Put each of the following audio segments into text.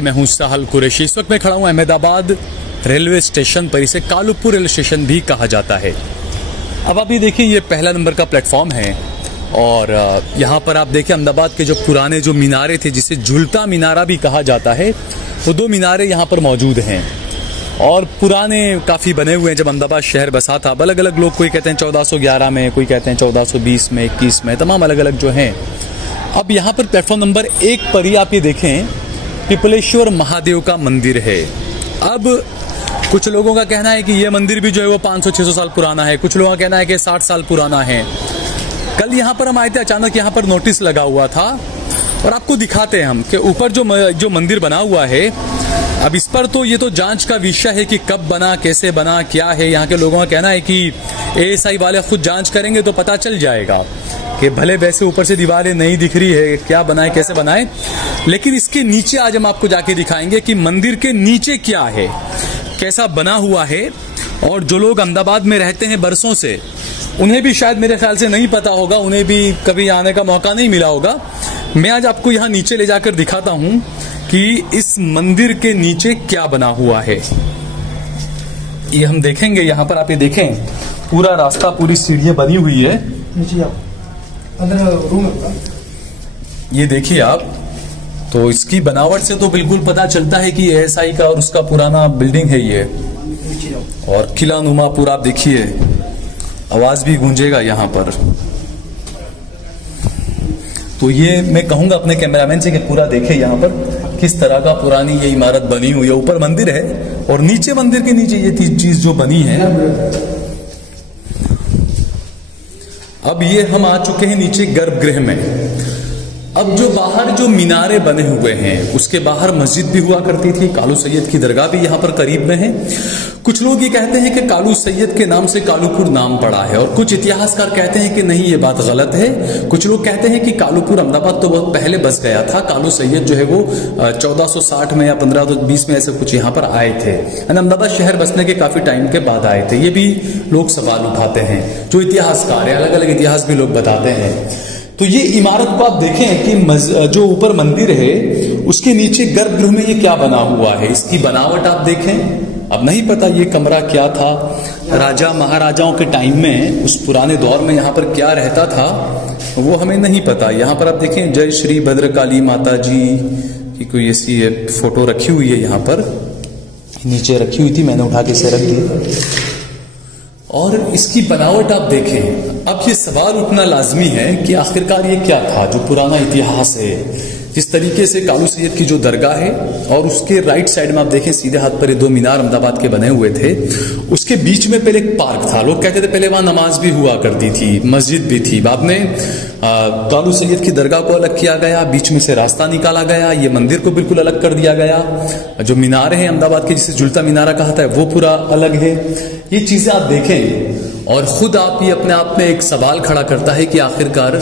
मैं हूं साहल कुरैशी। इस वक्त मैं खड़ा हूं अहमदाबाद रेलवे स्टेशन पर। इसे कालूपुर रेलवे स्टेशन भी कहा जाता है। अब आप ये देखिए, ये पहला नंबर का प्लेटफॉर्म है और यहाँ पर आप देखिए अहमदाबाद के जो पुराने जो मीनारे थे, जिसे झूलता मीनारा भी कहा जाता है, तो दो मीनारे यहाँ पर मौजूद हैं और पुराने काफ़ी बने हुए हैं। जब अहमदाबाद शहर बसा था, अलग अलग लोग, कोई कहते हैं 1411 में, कोई कहते हैं 1420 में, 21 में, तमाम अलग अलग जो हैं। अब यहाँ पर प्लेटफॉर्म नंबर 1 पर ही आप ये देखें, पिपलेश्वर महादेव का मंदिर है। अब कुछ लोगों का कहना है कि यह मंदिर भी जो है वो 500-600 साल पुराना है, कुछ लोगों का कहना है कि 60 साल पुराना है। कल यहाँ पर हम आए थे, अचानक यहाँ पर नोटिस लगा हुआ था और आपको दिखाते हैं हम कि ऊपर जो मंदिर बना हुआ है, अब इस पर तो ये तो जांच का विषय है कि कब बना, कैसे बना, क्या है। यहाँ के लोगों का कहना है कि एएसआई वाले खुद जांच करेंगे तो पता चल जाएगा कि भले वैसे ऊपर से दीवारें नहीं दिख रही है, क्या बनाए, कैसे बनाए, लेकिन इसके नीचे आज हम आपको जाके दिखाएंगे कि मंदिर के नीचे क्या है, कैसा बना हुआ है। और जो लोग अहमदाबाद में रहते हैं बरसों से, उन्हें भी शायद मेरे ख्याल से नहीं पता होगा, उन्हें भी कभी आने का मौका नहीं मिला होगा। मैं आज आपको यहाँ नीचे ले जाकर दिखाता हूँ कि इस मंदिर के नीचे क्या बना हुआ है। ये हम देखेंगे। यहाँ पर आप ये देखें, पूरा रास्ता, पूरी सीढ़ियां बनी हुई है। ये देखिए आप, तो इसकी बनावट से तो बिल्कुल पता चलता है कि एएसआई का और उसका पुराना बिल्डिंग है ये। और किला नुमा पूरा आप देखिए, आवाज भी गूंजेगा यहाँ पर। तो ये मैं कहूंगा अपने कैमरामैन से कि पूरा देखे यहाँ पर किस तरह का पुरानी ये इमारत बनी हुई है। ऊपर मंदिर है और नीचे मंदिर के नीचे ये चीज जो बनी है। अब ये हम आ चुके हैं नीचे गर्भगृह में। अब जो बाहर जो मीनारे बने हुए हैं, उसके बाहर मस्जिद भी हुआ करती थी, कालू सैयद की दरगाह भी यहाँ पर करीब में है। कुछ लोग ये कहते हैं कि कालू सैयद के नाम से कालूपुर नाम पड़ा है और कुछ इतिहासकार कहते हैं कि नहीं, ये बात गलत है। कुछ लोग कहते हैं कि कालूपुर अहमदाबाद तो बहुत पहले बस गया था, कालू सैयद जो है वो 1460 में या 1520 में ऐसे कुछ यहाँ पर आए थे। अहमदाबाद शहर बसने के काफी टाइम के बाद आए थे। ये भी लोग सवाल उठाते हैं, जो इतिहासकार है, अलग अलग इतिहास भी लोग बताते हैं। तो ये इमारत को आप देखें कि जो ऊपर मंदिर है उसके नीचे गर्भगृह में ये क्या बना हुआ है, इसकी बनावट आप देखें। अब नहीं पता ये कमरा क्या था, राजा महाराजाओं के टाइम में, उस पुराने दौर में यहाँ पर क्या रहता था वो हमें नहीं पता। यहाँ पर आप देखें, जय श्री भद्रकाली माता जी की कोई ऐसी फोटो रखी हुई है, यहाँ पर नीचे रखी हुई थी, मैंने उठा के इसे रख दी। और इसकी बनावट आप देखें। अब ये सवाल उठना लाजमी है कि आखिरकार ये क्या था, जो पुराना इतिहास है। जिस तरीके से कालू सैयद की जो दरगाह है और उसके राइट साइड में आप देखें, सीधे हाथ पर ये दो मीनार अहमदाबाद के बने हुए थे, उसके बीच में पहले एक पार्क था। लोग कहते थे पहले वहां नमाज भी हुआ करती थी, मस्जिद भी थी। बाद में कालू सैयद की दरगाह को अलग किया गया, बीच में से रास्ता निकाला गया, ये मंदिर को बिल्कुल अलग कर दिया गया। जो मीनार है अहमदाबाद के, जिसे झूलता मीनारा कहा था, वो पूरा अलग है। ये चीजें आप देखें और खुद आप ये अपने आप में एक सवाल खड़ा करता है कि आखिरकार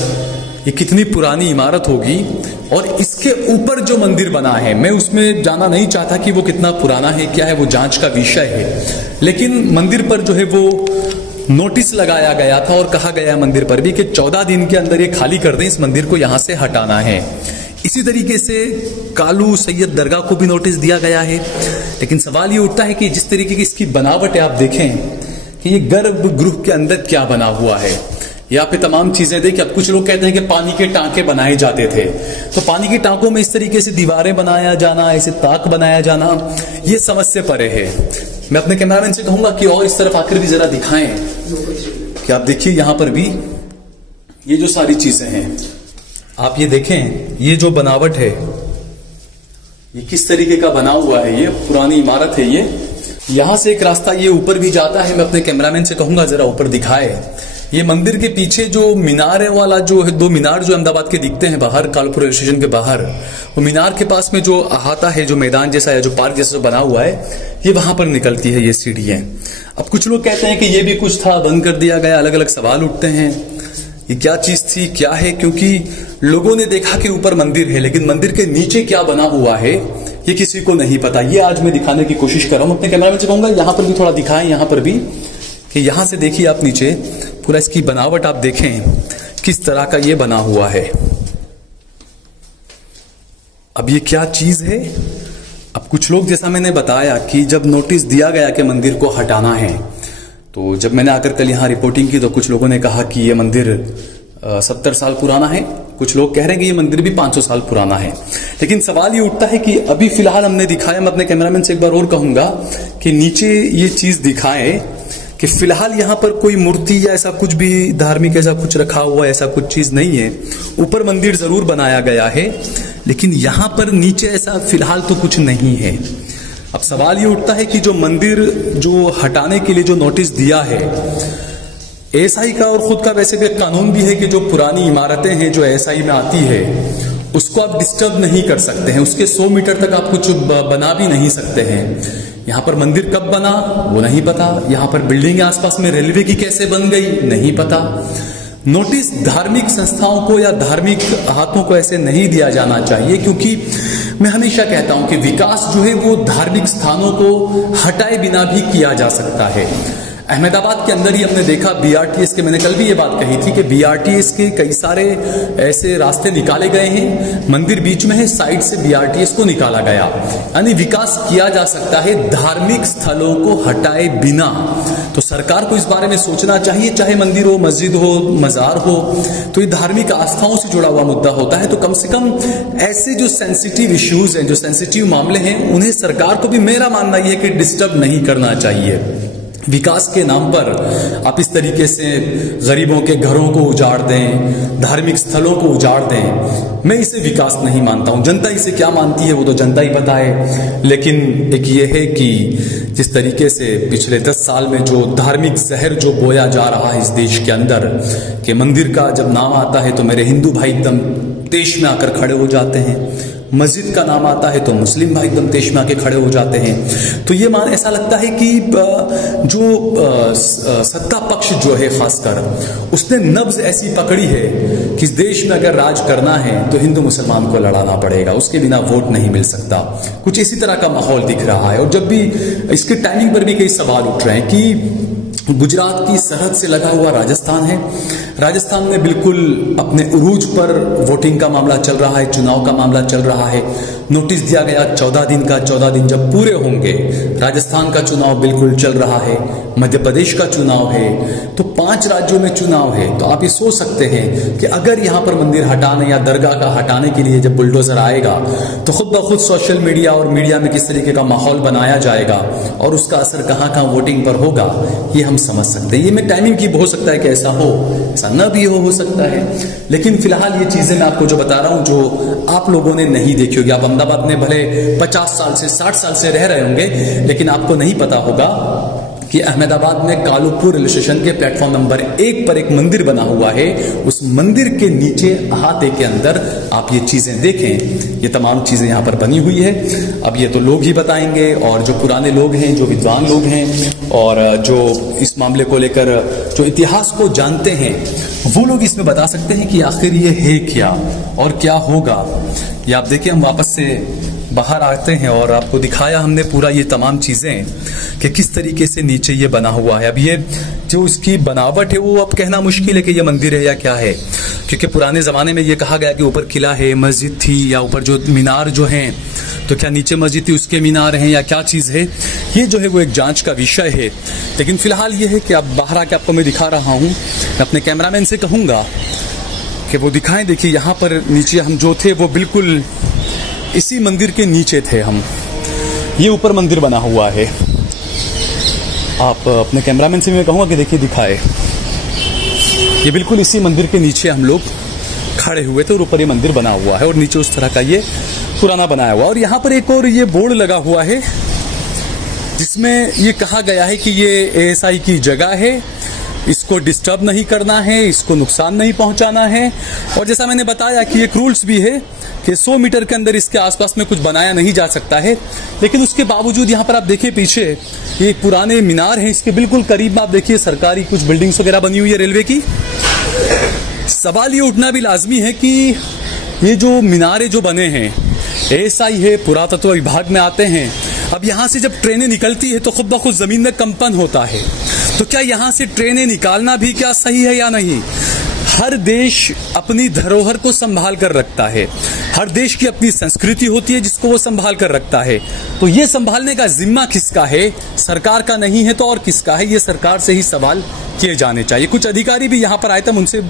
ये कितनी पुरानी इमारत होगी। और इसके ऊपर जो मंदिर बना है, मैं उसमें जाना नहीं चाहता कि वो कितना पुराना है, क्या है, वो जांच का विषय है। लेकिन मंदिर पर जो है वो नोटिस लगाया गया था और कहा गया मंदिर पर भी कि 14 दिन के अंदर ये खाली कर दें, इस मंदिर को यहां से हटाना है। इसी तरीके से कालू सैयद दरगाह को भी नोटिस दिया गया है। लेकिन सवाल ये उठता है कि जिस तरीके की इसकी बनावट है, आप देखें कि ये गर्भगृह के अंदर क्या बना हुआ है। यहाँ पे तमाम चीजें देखिए। अब कुछ लोग कहते हैं कि पानी के टांके बनाए जाते थे, तो पानी के टांकों में इस तरीके से दीवारें बनाया जाना, ऐसे ताक बनाया जाना, ये समझ से परे है। मैं अपने कैमरामैन से कहूंगा कि और इस तरफ आकर भी जरा दिखाएं कि आप देखिए यहाँ पर भी ये जो सारी चीजें हैं, आप ये देखें, ये जो बनावट है ये किस तरीके का बना हुआ है। ये पुरानी इमारत है। ये यहां से एक रास्ता ये ऊपर भी जाता है। मैं अपने कैमरामैन से कहूंगा जरा ऊपर दिखाए। ये मंदिर के पीछे जो मीनार है वाला, जो है दो मीनार जो अहमदाबाद के दिखते हैं बाहर, कालूपुर रेलवे स्टेशन के बाहर, वो मीनार के पास में जो अहाता है, जो मैदान जैसा है, जो पार्क जैसा जो बना हुआ है, ये वहां पर निकलती है ये सीढ़ियां। अब कुछ लोग कहते हैं कि ये भी कुछ था, बंद कर दिया गया। अलग अलग सवाल उठते हैं, ये क्या चीज थी, क्या है, क्योंकि लोगों ने देखा कि ऊपर मंदिर है, लेकिन मंदिर के नीचे क्या बना हुआ है ये किसी को नहीं पता। ये आज मैं दिखाने की कोशिश कर रहा हूं। अपने कैमरामैन से कहूंगा यहाँ पर भी थोड़ा दिखाएं, यहाँ पर भी, कि यहां से देखिए आप नीचे पूरा इसकी बनावट आप देखें किस तरह का ये बना हुआ है। अब ये क्या चीज है अब कुछ लोग, जैसा मैंने बताया कि जब नोटिस दिया गया कि मंदिर को हटाना है, तो जब मैंने आकर कल यहाँ रिपोर्टिंग की तो कुछ लोगों ने कहा कि ये मंदिर 70 साल पुराना है, कुछ लोग कह रहे हैं कि ये मंदिर भी 500 साल पुराना है। लेकिन सवाल ये उठता है कि अभी फिलहाल हमने दिखाया, मैं अपने कैमरामैन से एक बार और कहूंगा कि नीचे ये चीज दिखाएं कि फिलहाल यहाँ पर कोई मूर्ति या ऐसा कुछ भी धार्मिक ऐसा कुछ रखा हुआ ऐसा कुछ चीज नहीं है। ऊपर मंदिर जरूर बनाया गया है, लेकिन यहाँ पर नीचे ऐसा फिलहाल तो कुछ नहीं है। अब सवाल ये उठता है कि जो मंदिर जो हटाने के लिए जो नोटिस दिया है, एएसआई का और खुद का वैसे भी कानून भी है कि जो पुरानी इमारतें हैं जो एएसआई में आती है उसको आप डिस्टर्ब नहीं कर सकते हैं, उसके 100 मीटर तक आप कुछ बना भी नहीं सकते हैं। यहाँ पर मंदिर कब बना वो नहीं पता, यहाँ पर बिल्डिंग आसपास में रेलवे की कैसे बन गई नहीं पता। नोटिस धार्मिक संस्थाओं को या धार्मिक हाथों को ऐसे नहीं दिया जाना चाहिए, क्योंकि मैं हमेशा कहता हूं कि विकास जो है वो धार्मिक स्थानों को हटाए बिना भी किया जा सकता है। अहमदाबाद के अंदर ही हमने देखा बीआरटीएस के, मैंने कल भी ये बात कही थी कि बीआरटीएस के कई सारे ऐसे रास्ते निकाले गए हैं, मंदिर बीच में है, साइड से बीआरटीएस को निकाला गया। यानी विकास किया जा सकता है धार्मिक स्थलों को हटाए बिना। तो सरकार को इस बारे में सोचना चाहिए, चाहे मंदिर हो, मस्जिद हो, मजार हो, तो ये धार्मिक आस्थाओं से जुड़ा हुआ मुद्दा होता है। तो कम से कम ऐसे जो सेंसिटिव इश्यूज हैं, जो सेंसिटिव मामले हैं, उन्हें सरकार को भी, मेरा मानना यह है कि डिस्टर्ब नहीं करना चाहिए। विकास के नाम पर आप इस तरीके से गरीबों के घरों को उजाड़ दें, धार्मिक स्थलों को उजाड़ दें, मैं इसे विकास नहीं मानता हूं। जनता इसे क्या मानती है वो तो जनता ही बताए। लेकिन एक ये है कि जिस तरीके से पिछले 10 साल में जो धार्मिक जहर जो बोया जा रहा है इस देश के अंदर, कि मंदिर का जब नाम आता है तो मेरे हिंदू भाई एकदम देश में आकर खड़े हो जाते हैं, मस्जिद का नाम आता है तो मुस्लिम भाई एकदम देश में आके खड़े हो जाते हैं। तो ये मान ऐसा लगता है कि जो सत्ता पक्ष जो है खासकर, उसने नब्ज ऐसी पकड़ी है कि इस देश में अगर राज करना है तो हिंदू मुसलमान को लड़ाना पड़ेगा, उसके बिना वोट नहीं मिल सकता। कुछ इसी तरह का माहौल दिख रहा है। और जब भी इसके टाइमिंग पर भी कई सवाल उठ रहे हैं कि गुजरात की सरहद से लगा हुआ राजस्थान है, राजस्थान में बिल्कुल अपने उरूज पर वोटिंग का मामला चल रहा है, चुनाव का मामला चल रहा है। नोटिस दिया गया 14 दिन का, 14 दिन जब पूरे होंगे, राजस्थान का चुनाव बिल्कुल चल रहा है, मध्य प्रदेश का चुनाव है, तो 5 राज्यों में चुनाव है। तो आप ये सोच सकते हैं कि अगर यहाँ पर मंदिर हटाने या दरगाह का हटाने के लिए जब बुलडोजर आएगा तो खुद ब खुद सोशल मीडिया और मीडिया में किस तरीके का माहौल बनाया जाएगा और उसका असर कहाँ कहाँ वोटिंग पर होगा, ये हम समझ सकते हैं। ये मैं टाइमिंग की हो सकता है कि ऐसा हो, ऐसा न भी हो सकता है। लेकिन फिलहाल ये चीजें मैं आपको जो बता रहा हूं जो आप लोगों ने नहीं देखी होगी। आप अहमदाबाद में भले 50 साल से 60 साल से रह रहे होंगे, लेकिन आपको नहीं पता होगा कि अहमदाबाद में कालूपुर रेलवे स्टेशन के प्लेटफॉर्म नंबर 1 पर एक मंदिर बना हुआ है। उस मंदिर के नीचे अहाते के अंदर आप ये चीजें देखें, ये तमाम चीजें यहाँ पर बनी हुई है। अब ये तो लोग ही बताएंगे, और जो पुराने लोग हैं, जो विद्वान लोग हैं और जो इस मामले को लेकर जो इतिहास को जानते हैं, वो लोग इसमें बता सकते हैं कि आखिर ये है क्या और क्या होगा। ये आप देखिए, हम वापस से बाहर आते हैं और आपको दिखाया हमने पूरा ये तमाम चीजें कि किस तरीके से नीचे ये बना हुआ है। अब ये जो इसकी बनावट है वो अब कहना मुश्किल है कि ये मंदिर है या क्या है, क्योंकि पुराने जमाने में ये कहा गया कि ऊपर किला है, मस्जिद थी, या ऊपर जो मीनार जो हैं, तो क्या नीचे मस्जिद थी उसके मीनार हैं या क्या चीज है, ये जो है वो एक जांच का विषय है। लेकिन फिलहाल ये है कि अब बाहर आके आपको मैं दिखा रहा हूँ। मैं अपने कैमरामैन से कहूंगा कि वो दिखाएं। देखिए यहाँ पर नीचे हम जो थे वो बिल्कुल इसी मंदिर के नीचे थे हम। ये ऊपर मंदिर बना हुआ है। आप अपने कैमरामैन से मैं कहूंगा कि देखिए दिखाए, ये बिल्कुल इसी मंदिर के नीचे हम लोग खड़े हुए थे और ऊपर ये मंदिर बना हुआ है और नीचे उस तरह का ये पुराना बनाया हुआ। और यहाँ पर एक और ये बोर्ड लगा हुआ है जिसमें ये कहा गया है कि ये एएसआई की जगह है, इसको डिस्टर्ब नहीं करना है, इसको नुकसान नहीं पहुंचाना है। और जैसा मैंने बताया कि एक रूल्स भी है कि 100 मीटर के अंदर इसके आसपास में कुछ बनाया नहीं जा सकता है। लेकिन उसके बावजूद यहाँ पर आप देखिए पीछे ये पुराने मीनार हैं, इसके बिल्कुल करीब में आप देखिए सरकारी कुछ बिल्डिंग्स वगैरह बनी हुई है रेलवे की। सवाल ये उठना भी लाजमी है कि ये जो मीनारे जो बने हैं, एएसआई है, पुरातत्व विभाग में आते हैं। अब यहाँ से जब ट्रेनें निकलती है तो खुद ब खुद जमीन में कंपन होता है, तो क्या यहाँ से ट्रेनें निकालना भी क्या सही है या नहीं? हर देश अपनी धरोहर को संभाल कर रखता है, हर देश की अपनी संस्कृति होती है जिसको वो संभाल कर रखता है। तो ये संभालने का जिम्मा किसका है? सरकार का नहीं है तो और किसका है? ये सरकार से ही सवाल किए जाने चाहिए। कुछ अधिकारी भी यहाँ पर आए थे, उनसे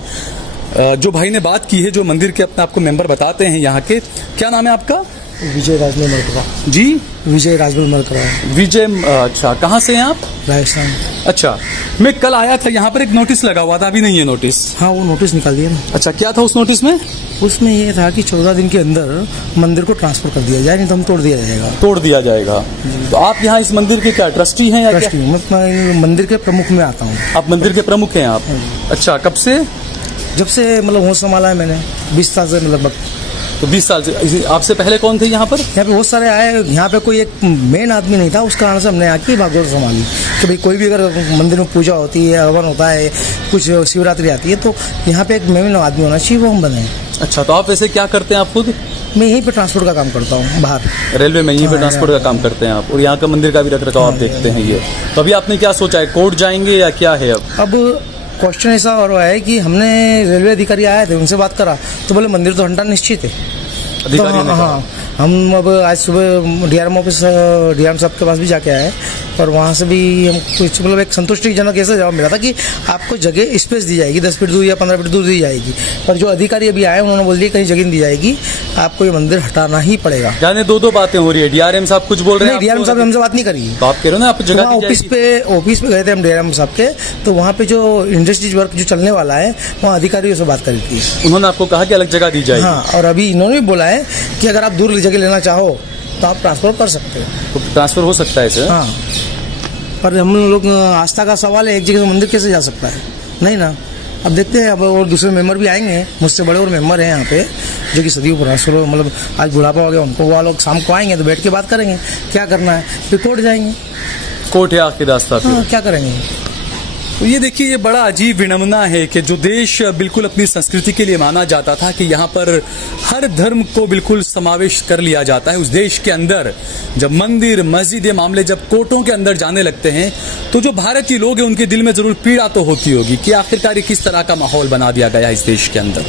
जो भाई ने बात की है, जो मंदिर के अपने आपको मेंबर बताते हैं यहाँ के। क्या नाम है आपका? विजय राजमल मलकरा जी। विजय राजमल मलकरा। विजय, अच्छा, कहाँ से हैं आप? राजस्थान। अच्छा, मैं कल आया था, यहाँ पर एक नोटिस लगा हुआ था, अभी नहीं है नोटिस? हाँ, वो नोटिस निकाल दिया ना। अच्छा, क्या था उस नोटिस में? उसमें ये था कि 14 दिन के अंदर मंदिर को ट्रांसफर कर दिया जाए, नहीं तो हम तोड़ दिया जाएगा। तोड़ दिया जाएगा। तो आप यहाँ इस मंदिर के क्या ट्रस्टी हैं या ट्रस्टी? मैं मंदिर के प्रमुख में आता हूँ। आप मंदिर के प्रमुख हैं आप? अच्छा, कब से? जब से मतलब होश संभाला है मैंने, 20 साल से लगभग। तो 20 साल से। आपसे पहले कौन थे यहाँ पर? यहाँ पे बहुत सारे आए, यहाँ पे कोई एक मेन आदमी नहीं था, उस कारण से हमने आके भागदौड़ संभाली कि भाई कोई भी अगर मंदिर में पूजा होती है, हवन होता है, कुछ शिवरात्रि आती है, तो यहाँ पे एक मेन आदमी होना चाहिए, वो हम बने। अच्छा, तो आप वैसे क्या करते हैं आप खुद? मैं यहीं पे ट्रांसपोर्ट का काम करता हूँ, बाहर रेलवे में यहीं पे ट्रांसपोर्ट का काम करते हैं आप, और यहाँ का मंदिर का भी रख रखाव आप देखते हैं ये। तो अभी आपने क्या सोचा है, कोर्ट जाएंगे या क्या है? अब क्वेश्चन ऐसा और है कि हमने रेलवे अधिकारी आए थे, उनसे बात करा तो बोले मंदिर तो हटाना निश्चित है। अधिकारियों ने हाँ, हम अब आज सुबह डीआरएम ऑफिस, डीआरएम साहब के पास भी जाके आए, और वहाँ से भी हम कुछ मतलब एक संतुष्टिजनक ऐसा जवाब मिला था कि आपको जगह स्पेस दी जाएगी, 10 फीट दूर या 15 फीट दूर दी जाएगी, पर जो अधिकारी अभी आए उन्होंने बोल दिया कहीं जगह नहीं दी जाएगी, आपको ये मंदिर हटाना ही पड़ेगा। जाने दो बातें हो रही है। डीआरएम साहब कुछ बोल रहे हैं? डीआरएम साहब हमसे बात नहीं करी। तो आप कह रहे हो ना, आप जगह ऑफिस पे गए थे हम डीआरएम साहब के, तो वहाँ पे जो इंडस्ट्रीज वर्क जो चलने वाला है, वहाँ अधिकारियों से बात करी थी। उन्होंने आपको कहा कि अलग जगह दी जाएगी? हाँ, और अभी इन्होंने भी बोला है कि अगर आप दूर जगह लेना चाहो तो आप ट्रांसफर कर सकते हो। तो ट्रांसफर हो सकता है सर? हाँ, पर हम लोग आस्था का सवाल है, एक जगह से मंदिर कैसे जा सकता है? नहीं ना। अब देखते हैं, अब और दूसरे मेंबर भी आएंगे, मुझसे बड़े और मेंबर हैं यहाँ पे, जो कि सदियों पुराने, मतलब आज बुढ़ापा हो गया उनको, वो लोग शाम को आएंगे तो बैठ के बात करेंगे क्या करना है, फिर कोर्ट जाएंगे। कोर्ट है आखिर रास्ता? हाँ, क्या करेंगे। तो ये देखिए, ये बड़ा अजीब विडंबना है कि जो देश बिल्कुल अपनी संस्कृति के लिए माना जाता था कि यहाँ पर हर धर्म को बिल्कुल समावेश कर लिया जाता है, उस देश के अंदर जब मंदिर मस्जिद ये मामले जब कोर्टों के अंदर जाने लगते हैं, तो जो भारतीय लोग हैं उनके दिल में जरूर पीड़ा तो होती होगी कि आखिरकार किस तरह का माहौल बना दिया गया इस देश के अंदर।